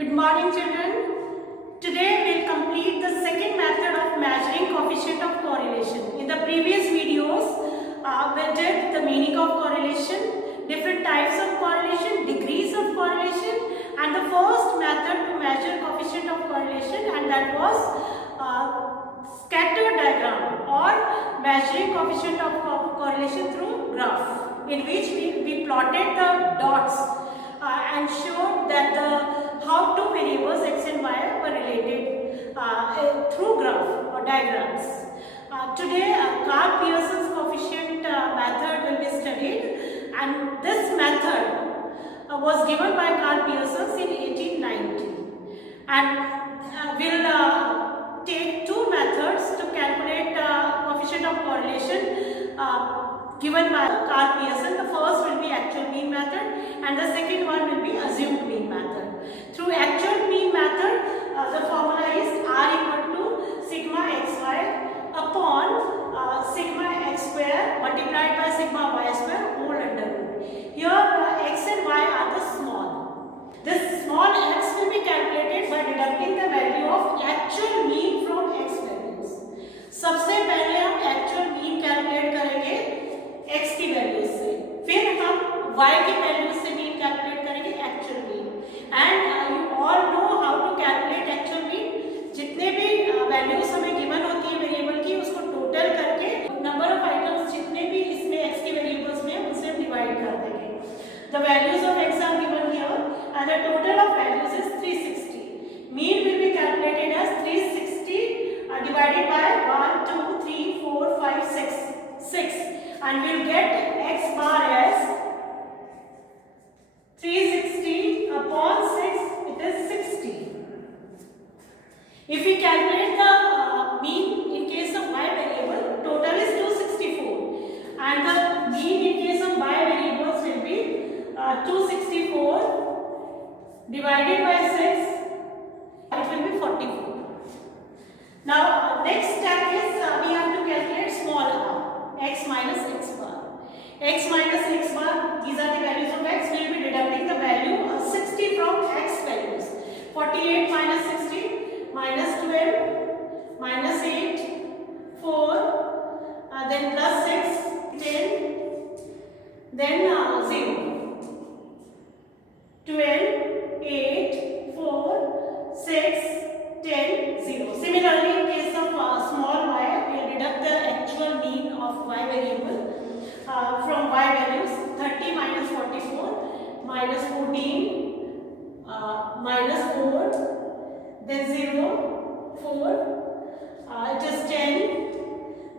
Good morning, children. Today we will complete the second method of measuring coefficient of correlation. In the previous videos, we did the meaning of correlation, different types of correlation, degrees of correlation, and the first method to measure coefficient of correlation, and that was scatter diagram or measuring coefficient of correlation through graph, in which we plotted the dots and showed that how two variables x and y were related through graph or diagrams. Today Karl Pearson's coefficient method will be studied, and this method was given by Karl Pearson in 1890, and will take two methods to calculate coefficient of correlation given by Karl Pearson. The first will be actual mean method and the second one will be assumed mean method. Through actual mean method, the formula is R equal to sigma xy upon sigma x square multiplied by sigma y square whole under root. Here x and y are the small. This small x will be calculated by deducting the value of actual mean from x values. सबसे पहले हम actual mean calculate करेंगे x की value से, फिर हम y की value से mean calculate करेंगे actual mean. And you all know how to calculate actual mean. जितने भी वैल्यूज हमें गिवन होती है वेरिएबल की, उसको टोटल करके नंबर ऑफ आइटम्स जितने भी इसमें x के वेरिएबल्स में उनसे हम डिवाइड कर देंगे. The values of x are given here and the total of values is 360. Mean will be calculated as 360 divided by 1, 2, 3, 4, 5, 6, and we'll get x bar as 360 upon 6, it is 60. If we calculate the mean in case of y variable, total is 264, and the mean in case of y variables will be 264 divided by 6, it will be 44. Now next step is we have to calculate small r, x minus x bar. X minus x bar, these are the values of x. We will be deducting the value 60 from x values. 48 minus 60, minus 12, minus 8, 4, then plus 6, 10, then 0. 12, 8, 4, 6, 10, 0. Similarly, in case of small y, we will deduct the actual mean of y variable from y values. 30 minus 44, minus 14, minus 4, then 0, 4, it is 10,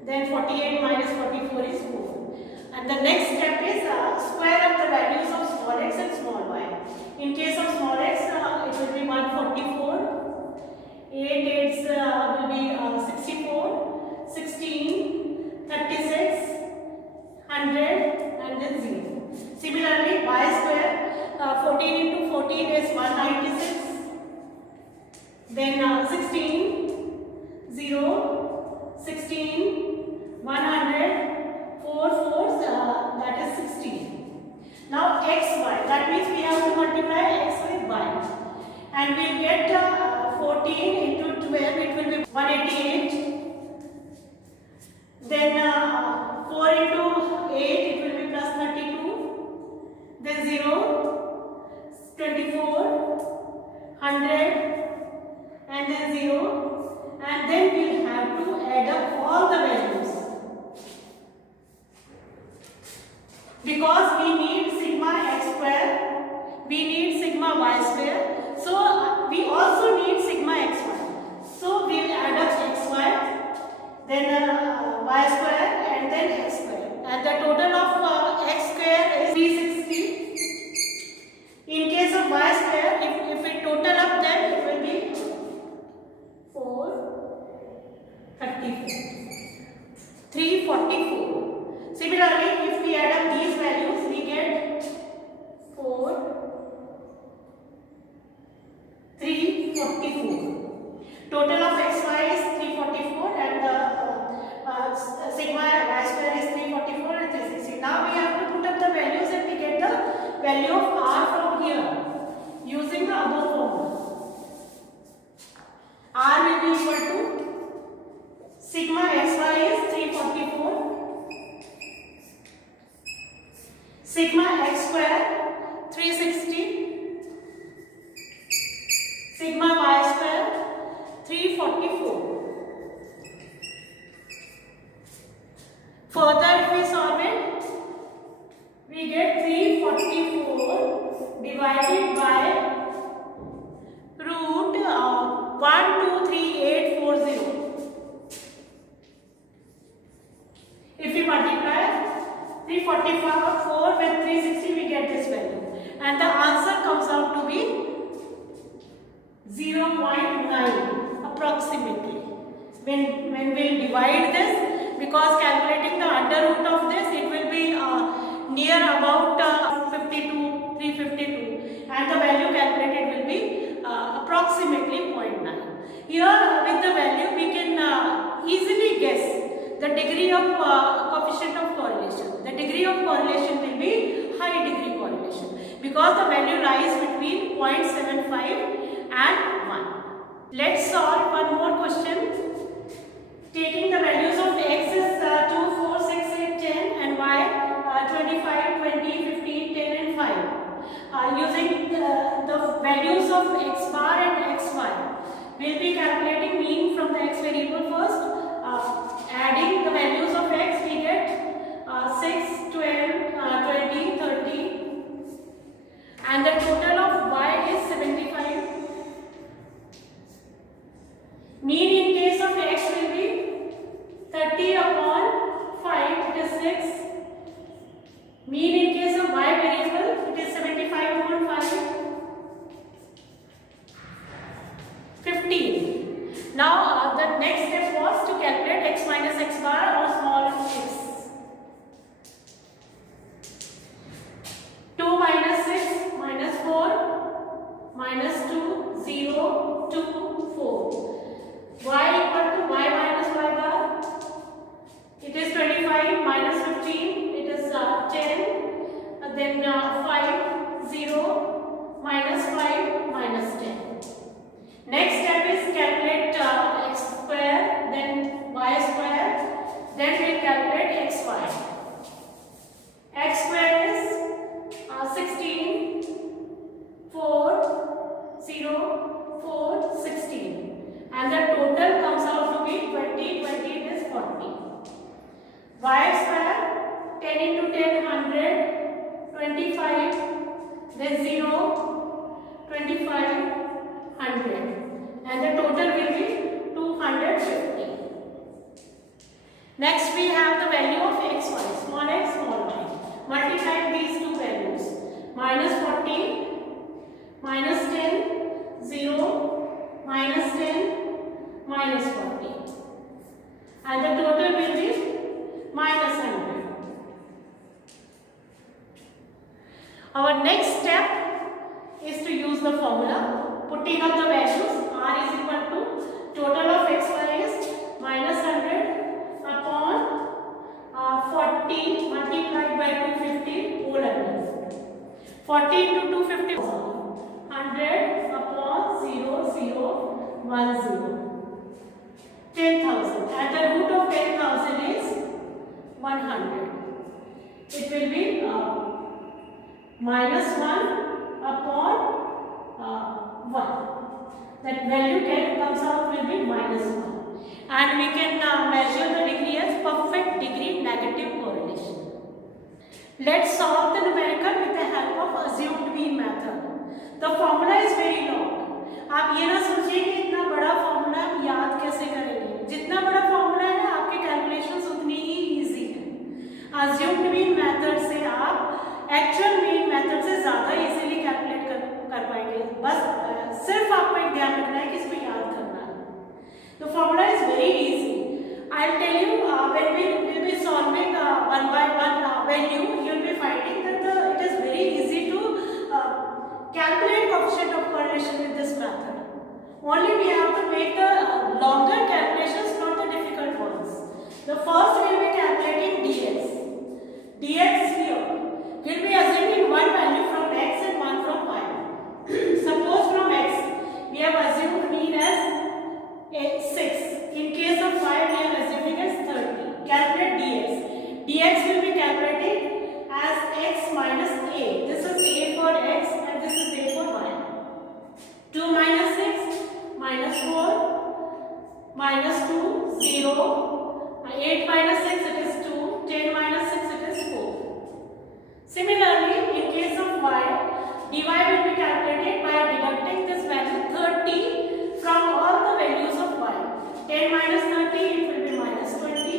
then 48 minus 44 is 4. And the next step is square up the values of small x and small y. In case of small x, it will be 144, 8 8s will be 64, 16, 36, 100, and then 0. Similarly, y square, 14 into 14 is 196, then 16, 0, 16, 100, 4 4s, that is 16. Now xy, that means we have to multiply x with y, and we will get 14 into 12, it will be 188, then 4 into 8, it will be plus 32, then 0, 24, 100, and then 0, and then we will have to add up all the values, because we need sigma x square, we need sigma y square, so we also need sigma xy. So we will add up xy, then y square, and then x square, and the total of x square is 360. In case of y square, if we total up, then it will be 344. Similarly, if we add up these values, we get 344. Total of xy is 344, and the sigma y square is 344 and 360. Now we have to put up the values and we get the value of r from here using the above formula. sigma y square 344. Further if we solve it, we get 344 divided by root 123840. If we multiply 344 with 360, we get this value, and the answer comes out to be 0.9 approximately. When we'll divide this, because calculating the under root of this, it will be near about 352, and the value calculated will be approximately 0.9. Here with the value we can easily guess the degree of coefficient of correlation. The degree of correlation will be high degree correlation, because the value lies between 0.75 and 1. Let's solve one more question. Taking the values of x is 2, 4, 6, 8, 10 and y 25, 20, 15, 10 and 5. Using the values of x bar and xy, we'll be calculating mean from the x variable first. Adding the values of x, we get 6, 12, 20, 30, and the total of y is 75. Mean in case of x will be 30 upon 5, it is 6. Mean in case of y variable, it is 75 upon 5, 15. Now the next step was to calculate x minus x bar or small x. 2 minus 6 minus 4 minus 2 0 2 4. Y equal to y minus y bar. It is 25 minus 15. It is 10. Then 5 0 minus 5 minus 10. Next step is calculate x square, then y square, then we calculate xy. X square is 16, 4, 0, 4, 16, and the total comes out to be 20, 20 is 40. Y square, 10 into 10, 100, 25, then 0, 25, 100. And the total will be 250. Next we have the value of xy, small x, small y. Multiply these two values. Minus 40, minus 10, 0, minus 10, minus 40. And the total will be minus 100. Our next step is to use the formula. Putting up the values, r is equal to total of xy is minus 100 upon 40 multiplied by 250 whole number. 40 into 250 100 upon 0 0 1 0. 10,000, and the root of 10,000 is 100. It will be minus 1 upon 1. That value comes out will be minus 1. And we can measure the degree as perfect degree negative correlation. Let's solve the numerical with the help of assumed mean method. The formula is very long. आप ये ना सोचिए कि इतना बड़ा formula आप याद कैसे करेंगे. जितना बड़ा फॉर्मूला है आपके कैलकुलेशंस उतनी ही इजी है. assumed mean मेथड से आप एक्चुअल मीन मेथड से ज़्यादा इजीली कैलकुलेट कर पाएंगे. बस सिर्फ आपको एक ध्यान रखना है कि इसको याद करना है. The formula is very easy. I'll tell you when we will be solving one by one value, you will be finding that it is very easy to calculate coefficient of correlation with this method. Only we have to make the longer calculations, not the difficult ones. The first we will be calculating dx. Dx here will be assuming one value from x and one from y. Suppose from x we have assumed mean as 6. In case of y we are assuming as 30. Calculate dx. Dx will be calculated as x minus a. This is a for x and this is a for y. -2, 0. 8 minus 6, it is 2. 10 minus 6, it is 4. Similarly, in case of y, dy will be calculated by deducting this value 30 from all the values of y. 10 minus 30, it will be minus 20.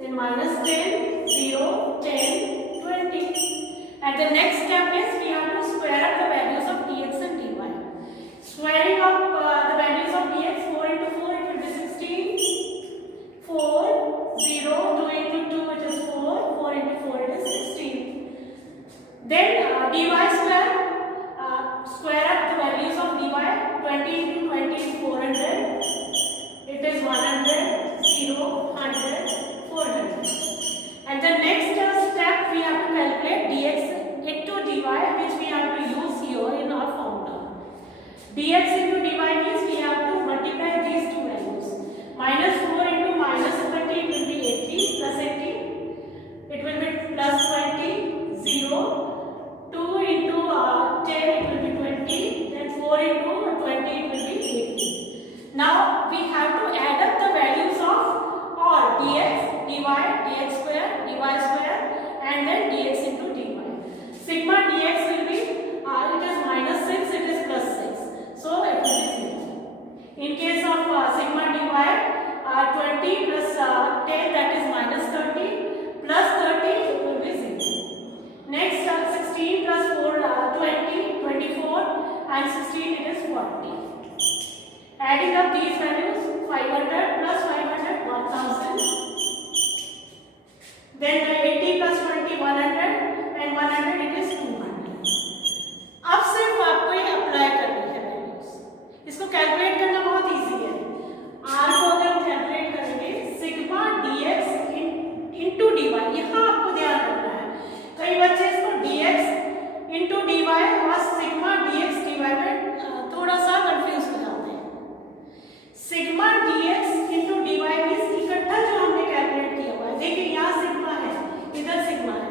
Then minus 10, 0, 10, 20. And the next step is we have to square up the values of dx and dy. Squaring up the values of dx, 4 into 4, it will be 16. 4, 0, 2 into 2, it is 4. 4 into 4, it is 16. Then dy square, square up the values of dy. 20 into 20 is 400. It is 100, 0, 100, 400. And the next step we have to calculate dx into dy, which we have to use here in our formula. Dx into dy means we have to multiply these two values. Minus 4 into minus 20, it will be 80 plus 80. It will be plus 20, 0. 2 into 10, it will be 20. Then 4 into 20, it will be 80. Now we have to add up the values of all dx, dy, dx square, dy square, and then dx into dy. Sigma dx will be, it is minus 6, it is plus 6. So it will be 0. In case of sigma dy, 20 plus 10, that is minus 30, plus 30, it will be 0. Next, 16 plus 4, 20, 24, and 16, it is 40. Adding up these values, 500 plus 500, 1000. Then 80 plus 20, 100, and 100, it is 200. अब सिर्फ आपको ये apply करनी है values. इसको calculate करना बहुत easy है. R को अगर हम कैलकुलेट करेंगे, सिग्मा dx इंटू dy, यहाँ आपको ध्यान रखना है. कई बच्चे इसको dx इंटू dy और सिग्मा dx dy में थोड़ा सा कंफ्यूज हो जाते हैं. Sigma dx into dy means इकट्ठा जो हमने कैलकुलेट किया हुआ है. देखिए यहाँ सिग्मा है, इधर सिग्मा है,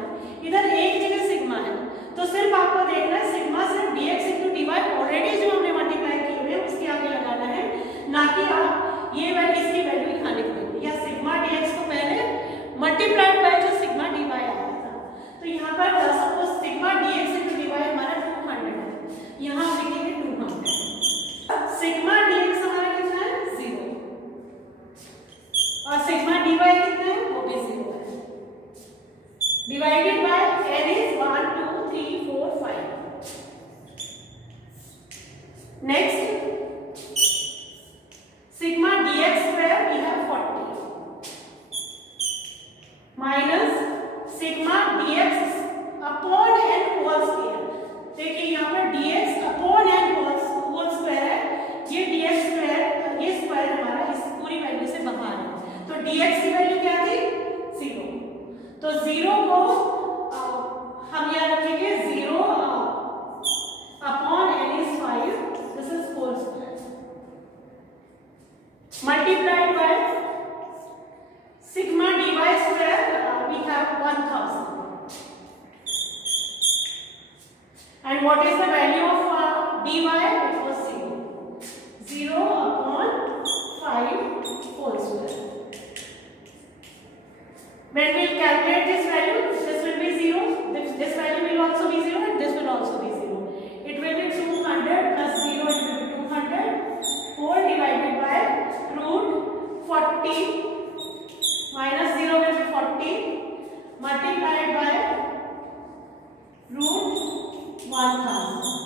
इधर एक जगह सिग्मा है. तो सिर्फ आपको देखना है सिग्मा सिर्फ dx इंटू dy ऑलरेडी जो हमने मल्टीप्लाई किए हुए हैं उसके आगे लगाना है, ना कि आप ये वैल्यू इसकी वैल्यू यहाँ लिख देंगे. या सिग्मा dx को पहले मल्टीप्लाइड बाय जो सिग्मा dy आया था. तो यहाँ पर suppose sigma dx into dy हमारा 200 है, यहाँ हम लिखेंगे 200. सिग्मा dx हमारा कितना है 0 और सिग्मा dy कितना है वो भी 0 है. Divided by n is 1, 2, 3, 4, 5. Next, sigma dx square we have 40 minus sigma dx upon n whole square. देखिए यहाँ पर dx upon n whole square है. ये dx square, ये स्क्वायर हमारा इस पूरी वैल्यू से बाहर है. तो dx की वैल्यू क्या थी 0. तो 0 को हम यहाँ रखेंगे 0 upon n is 5. This is whole square multiplied by sigma dy square. We have 1000. And what is the value of dy? It was 0. 0 upon 5 whole square. When we calculate this value, this will be 0. This value will also be 0 and this will also be 0. It will be 200 plus 0, it will be 200 whole divided by root 40 minus 0 will be 40 multiplied by root 1000.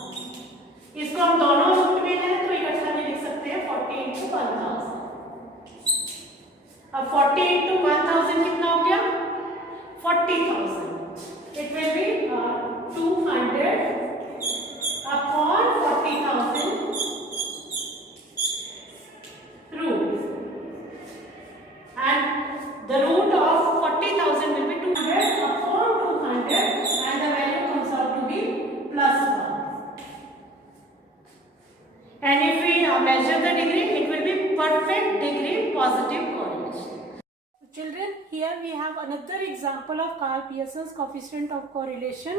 इसको हम दोनों root में हैं तो इकट्ठा भी लिख सकते हैं 40 into 1000. अब 40 into 1000 कितना हो गया 40,000. It will be 200 upon 40,000 root, and the root of 40,000 will be 200 upon 200, and the value comes out to be plus 1. And if we measure the degree, it will be perfect degree positive correlation. Children, here we have another example of Karl Pearson's coefficient of correlation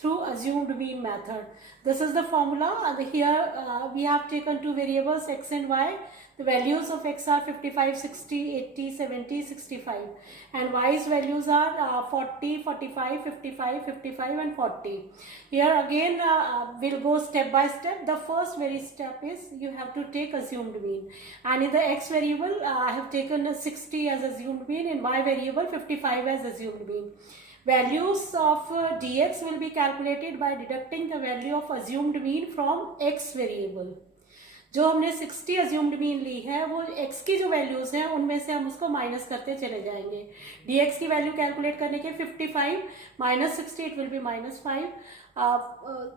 through assumed mean method. This is the formula. Here we have taken two variables x and y. The values of x are 55, 60, 80, 70, 65, and y's values are 40, 45, 55, 55 and 40. Here again we'll go step by step. The first very step is you have to take assumed mean, and in the x variable I have taken 60 as assumed mean, in y variable 55 as assumed mean. Values of dx will be calculated by deducting the value of assumed mean from x variable. जो हमने 60 assumed mean ली है वो x की जो values हैं उनमें से हम उसको माइनस करते चले जाएंगे. dx की वैल्यू कैलकुलेट करने के 55 minus 60 it will be minus 5.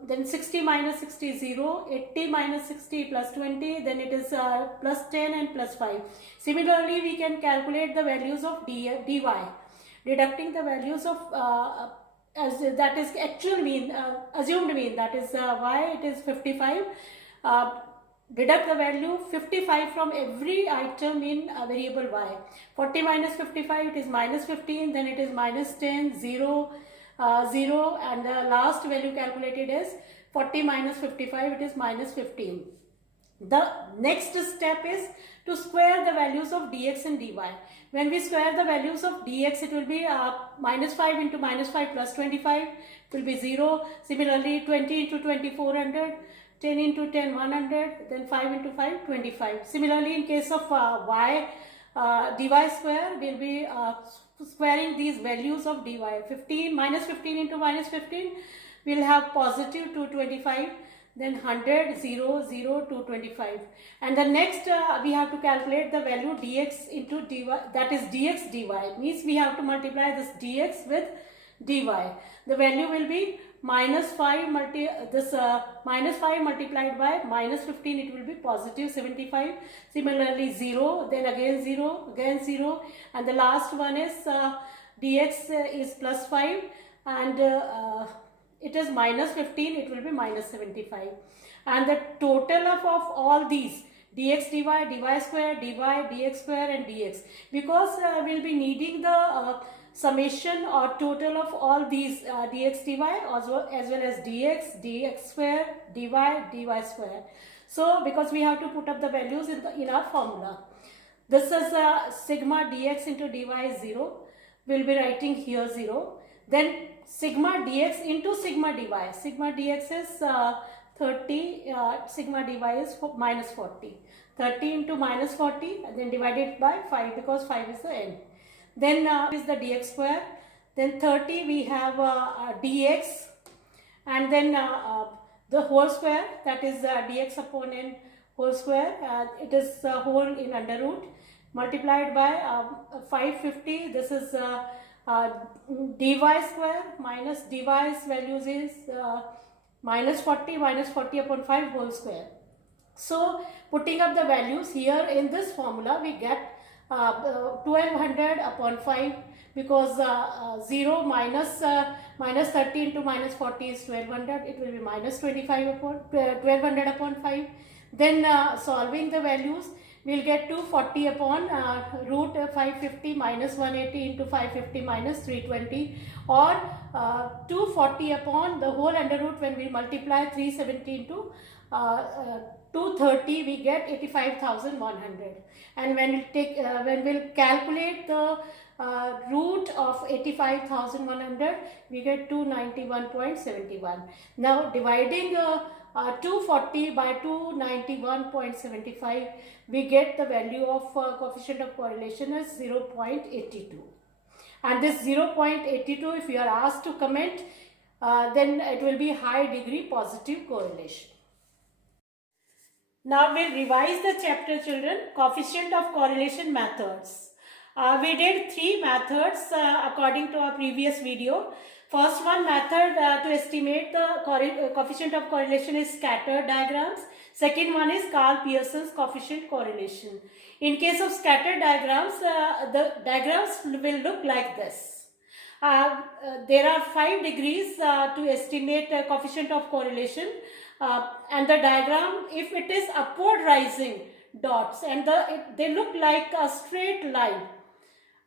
Then 60 minus 60 is 0, 80 minus 60 plus 20, then it is plus 10 and plus 5. Similarly, we can calculate the values of dy. Deducting the values of as that is actual mean, assumed mean, that is y, it is 55. Deduct the value 55 from every item in variable y. 40 minus 55, it is minus 15, then it is minus 10, 0, 0, and the last value calculated is 40 minus 55, it is minus 15. The next step is to square the values of dx and dy. When we square the values of dx, it will be minus 5 into minus 5 plus 25, it will be 0. Similarly, 20 into 20, 400, 10 into 10, 100, then 5 into 5, 25. Similarly, in case of y, dy square, will be squaring these values of dy. 15 minus 15 into minus 15, we will have positive 225. Then 100, 0, 0, 225. And the next we have to calculate the value dx into dy, that is dx dy. Means we have to multiply this dx with dy. The value will be minus 5 minus 5 multiplied by minus 15, it will be positive 75. Similarly 0, then again 0, again 0, and the last one is dx is plus 5 and it is minus 15, it will be minus 75. And the total of all these dx dy, dy square, dy, dx square and dx, because we will be needing the summation or total of all these dx dy as well as dx, dx square, dy, dy square. So because we have to put up the values in our formula. This is sigma dx into dy is 0. We will be writing here 0. Then sigma dx into sigma dy. Sigma dx is 30, sigma dy is minus 40. 30 into minus 40 and then divided by 5 because 5 is the end. Then is the dx square. Then 30 we have dx, and then the whole square, that is dx upon n whole square. It is whole in under root multiplied by 550. This is dy square minus dy's values is minus 40 upon 5 whole square. So putting up the values here in this formula, we get 1200 upon 5, because 0 minus 30 into minus 40 is 1200, it will be minus 25 upon 1200 upon 5. Then solving the values, we will get 240 upon root 550 minus 180 into 550 minus 320, or 240 upon the whole under root. When we multiply 370 into 230, we get 85,100. And when we'll calculate the root of 85,100, we get 291.71. Now dividing 240 by 291.75, we get the value of coefficient of correlation as 0.82. And this 0.82, if you are asked to comment, then it will be high degree positive correlation. Now we'll revise the chapter, children. Coefficient of correlation methods. We did 3 methods according to our previous video. First one method to estimate the coefficient of correlation is scatter diagrams. Second one is Karl Pearson's coefficient correlation. In case of scatter diagrams, the diagrams will look like this. There are 5 degrees to estimate coefficient of correlation, and the diagram, if it is upward rising dots and they look like a straight line,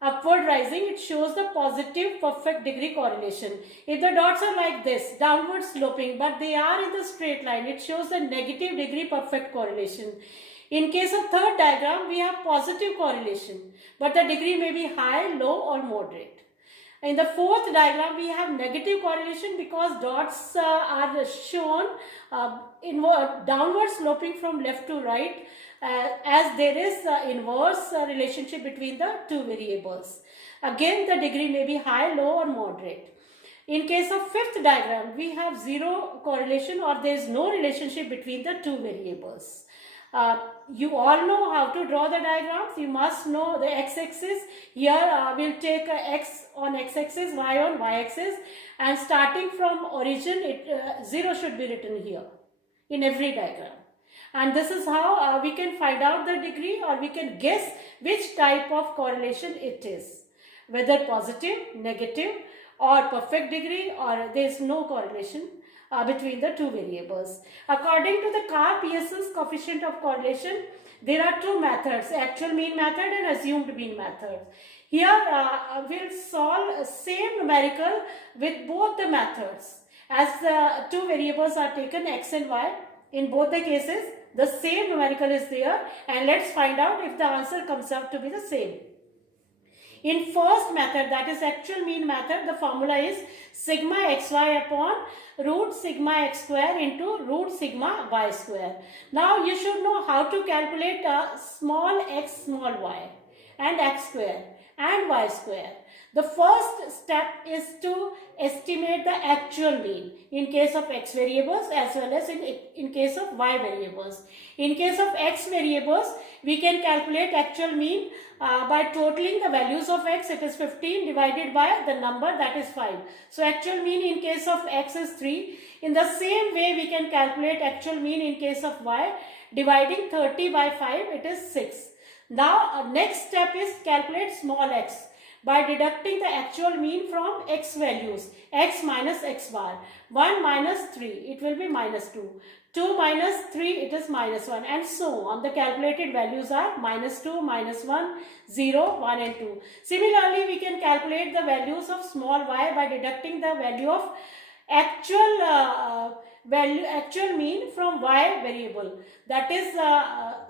upward rising, it shows the positive perfect degree correlation. If the dots are like this, downward sloping, but they are in the straight line, it shows the negative degree perfect correlation. In case of third diagram, we have positive correlation, but the degree may be high, low or moderate. In the fourth diagram, we have negative correlation because dots are shown downward sloping from left to right, as there is inverse relationship between the two variables. Again, the degree may be high, low or moderate. In case of fifth diagram, we have zero correlation or there is no relationship between the two variables. You all know how to draw the diagrams. You must know the x-axis. Here we'll take x on x-axis, y on y-axis, and starting from origin, 0 should be written here in every diagram. And this is how we can find out the degree, or we can guess which type of correlation it is, whether positive, negative or perfect degree, or there is no correlation between the two variables. According to the Carr-Pearson's coefficient of correlation, there are two methods, actual mean method and assumed mean method. Here we'll solve same numerical with both the methods, as the two variables are taken x and y. In both the cases, the same numerical is there, and let's find out if the answer comes out to be the same. In first method, that is actual mean method, the formula is sigma xy upon root sigma x square into root sigma y square. Now you should know how to calculate small x small y and x square and y square. The first step is to estimate the actual mean in case of x variables as well as in case of y variables. In case of x variables, we can calculate actual mean by totaling the values of x. It is 15 divided by the number, that is 5. So actual mean in case of x is 3. In the same way, we can calculate actual mean in case of y. Dividing 30 by 5, it is 6. Now next step is calculate small x by deducting the actual mean from x values, x minus x bar. 1 minus 3, it will be minus 2. 2 minus 3, it is minus 1, and so on. The calculated values are minus 2, minus 1, 0, 1 and 2. Similarly, we can calculate the values of small y by deducting the value of actual mean from y variable, that is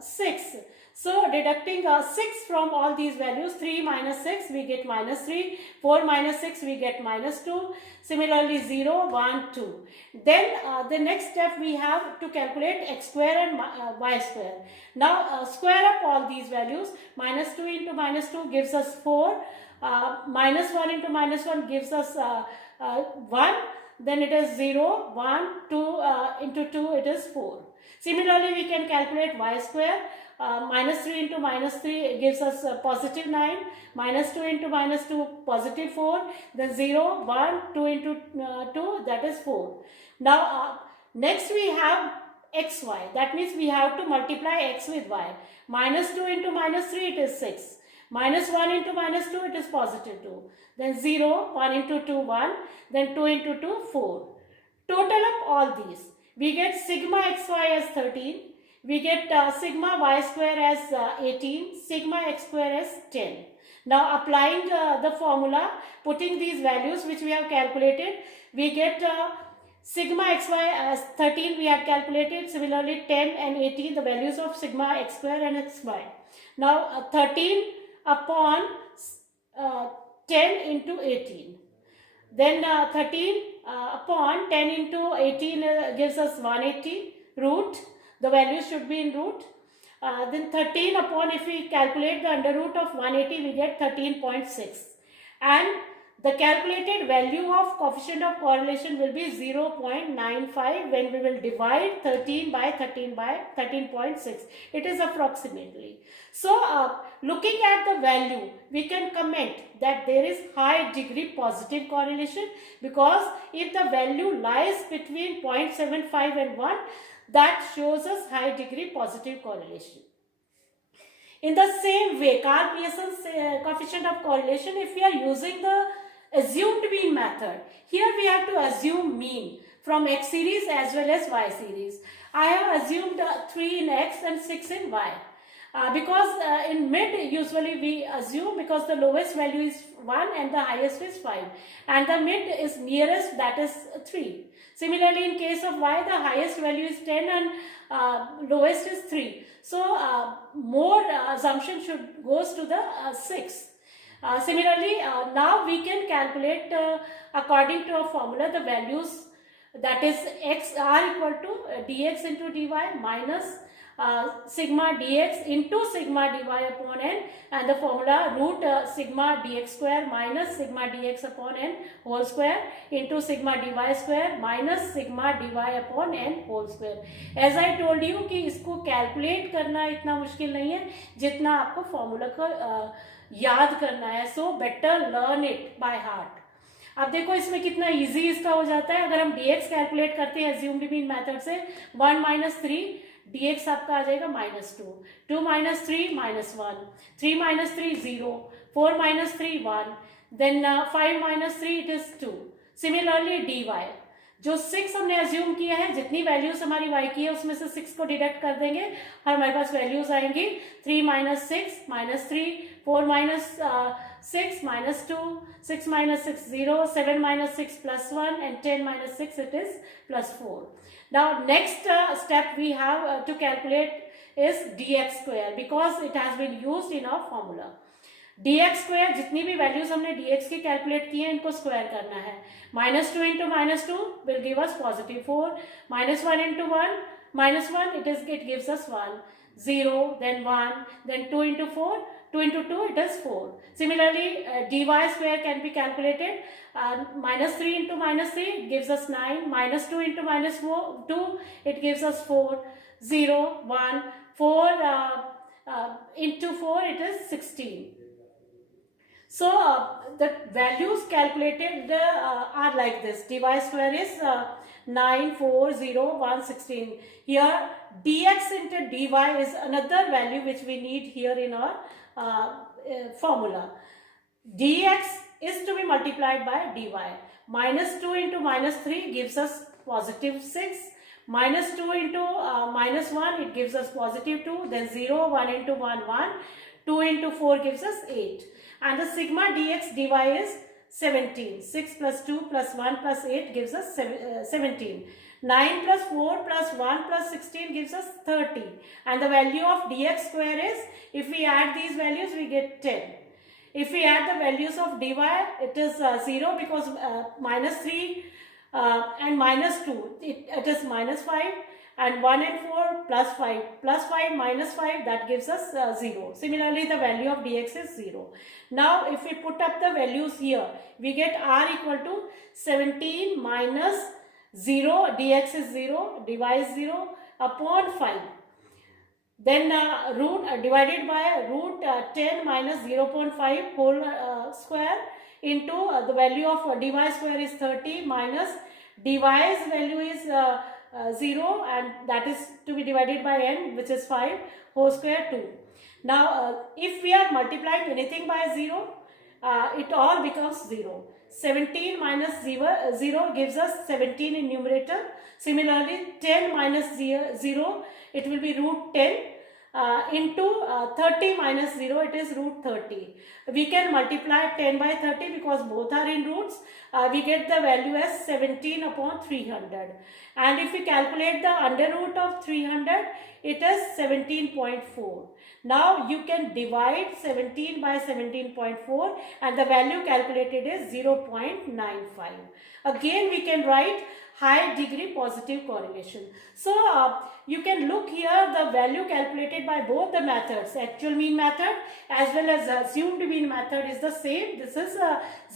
6. So deducting 6 from all these values, 3 minus 6, we get minus 3, 4 minus 6, we get minus 2, similarly 0, 1, 2. Then the next step we have to calculate x square and y square. Now square up all these values, minus 2 into minus 2 gives us 4, minus 1 into minus 1 gives us 1, then it is 0, 1, 2 into 2, it is 4. Similarly, we can calculate y square. Minus 3 into minus 3 gives us positive 9, minus 2 into minus 2 positive 4, then 0, 1, 2 into 2, that is 4. Now next we have xy, that means we have to multiply x with y. Minus 2 into minus 3, it is 6. Minus 1 into minus 2, it is positive 2. Then 0, 1 into 2, 1, then 2 into 2, 4. Total up all these. We get sigma xy as 13. We get sigma y square as 18, sigma x square as 10. Now applying the formula, putting these values which we have calculated, we get sigma xy as 13 we have calculated, similarly 10 and 18 the values of sigma x square and xy. Now 13 upon 10 into 18. Then 13 upon 10 into 18 gives us 180 root. The values should be in root. Then 13 upon, if we calculate the under root of 180, we get 13.6. And the calculated value of coefficient of correlation will be 0.95 when we will divide 13 by 13.6. It is approximately. So, looking at the value, we can comment that there is high degree positive correlation, because if the value lies between 0.75 and 1, that shows us high degree positive correlation. In the same way, Carr-Pearson's coefficient of correlation, if we are using the assumed mean method, here we have to assume mean from x series as well as y series. I have assumed 3 in x and 6 in y. because in mid usually we assume because the lowest value is 1 and the highest is 5 and the mid is nearest, that is 3. Similarly, in case of y, the highest value is 10 and lowest is 3. So more assumption should goes to the 6. Similarly, now we can calculate according to a formula the values, that is x are equal to dx into dy minus sigma dx into sigma dy upon n, and the formula root sigma dx square minus sigma dx upon n whole square into sigma dy square minus sigma dy upon n whole square. As I told you कि इसको calculate करना इतना मुश्किल नहीं है जितना आपको formula को याद करना है. So better learn it by heart. अब देखो इसमें कितना इजी इसका हो जाता है. अगर हम dx कैलकुलेट करते हैं एज्यूम्ड मीन मेथड से, 1 माइनस 3 dx आपका आ जाएगा -2, 2 minus 3 -1, 3 minus 3 0, 4 minus 3 1, then 5 minus 3 it is 2. Similarly dy जो 6 हमने एज्यूम किया है, जितनी वैल्यूज हमारी y की है उसमें से 6 को डिडक्ट कर देंगे और हमारे पास वैल्यूज आएंगी 3 minus 6 minus 3, 4 minus 6 minus 2, 6 minus 6 0, 7 minus 6 plus 1 and 10 minus 6 it is plus 4. Now next step we have to calculate is dx square because it has been used in our formula. dx square जितनी भी values हमने dx की calculate की है इनको square करना है. -2 into -2 will give us positive 4, -1 into 1 -1 it gives us 1, 0 then 1 then 2 into 4, 2 into 2 it is 4. Similarly dy square can be calculated. -3 into -3 gives us 9, -2 into -2 it gives us 4, 0 1, 4 into 4 it is 16. So the values calculated are like this. dy square is 9, 4, 0, 1, 16. Here dx into dy is another value which we need here in our formula. dx is to be multiplied by dy. -2 into -3 gives us positive 6. -2 into -1 it gives us positive 2. Then 0, 1 into 1, 1. 2 into 4 gives us 8. And the sigma dx dy is 17. 6 plus 2 plus 1 plus 8 gives us 17. 9 plus 4 plus 1 plus 16 gives us 30. And the value of dx square is, if we add these values, we get 10. If we add the values of dy, it is 0 because -3 and -2, it is -5. And 1 and 4 plus 5 minus 5 that gives us 0. Similarly, the value of dx is 0. Now, if we put up the values here, we get r equal to 17 minus 0, dx is 0, dy is 0 upon 5. Then root divided by root 10 minus 0.5 whole square into the value of dy square is 30 minus dy's value is 0 and that is to be divided by n which is 5 whole square 2. Now if we are multiplying anything by 0, it all becomes 0. 17 minus 0 gives us 17 in numerator. Similarly 10 minus 0 it will be root 10 into 30 minus 0 it is root 30. We can multiply 10 by 30 because both are in roots. We get the value as 17 upon 300. And if we calculate the under root of 300, it is 17.4. Now you can divide 17 by 17.4 and the value calculated is 0.95. Again we can write high degree positive correlation. So you can look here, the value calculated by both the methods, actual mean method as well as assumed mean method is the same. This is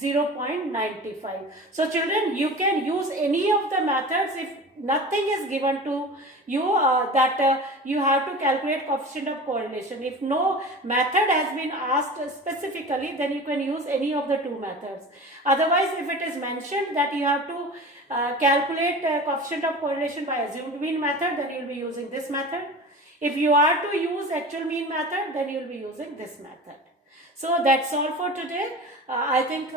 0.95. So children, you can use any of the methods. If nothing is given to you that you have to calculate coefficient of correlation. If no method has been asked specifically, then you can use any of the two methods. Otherwise, if it is mentioned that you have to calculate coefficient of correlation by assumed mean method, then you will be using this method. If you are to use actual mean method, then you will be using this method. So that's all for today. I think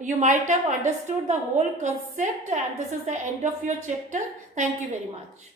you might have understood the whole concept and this is the end of your chapter. Thank you very much.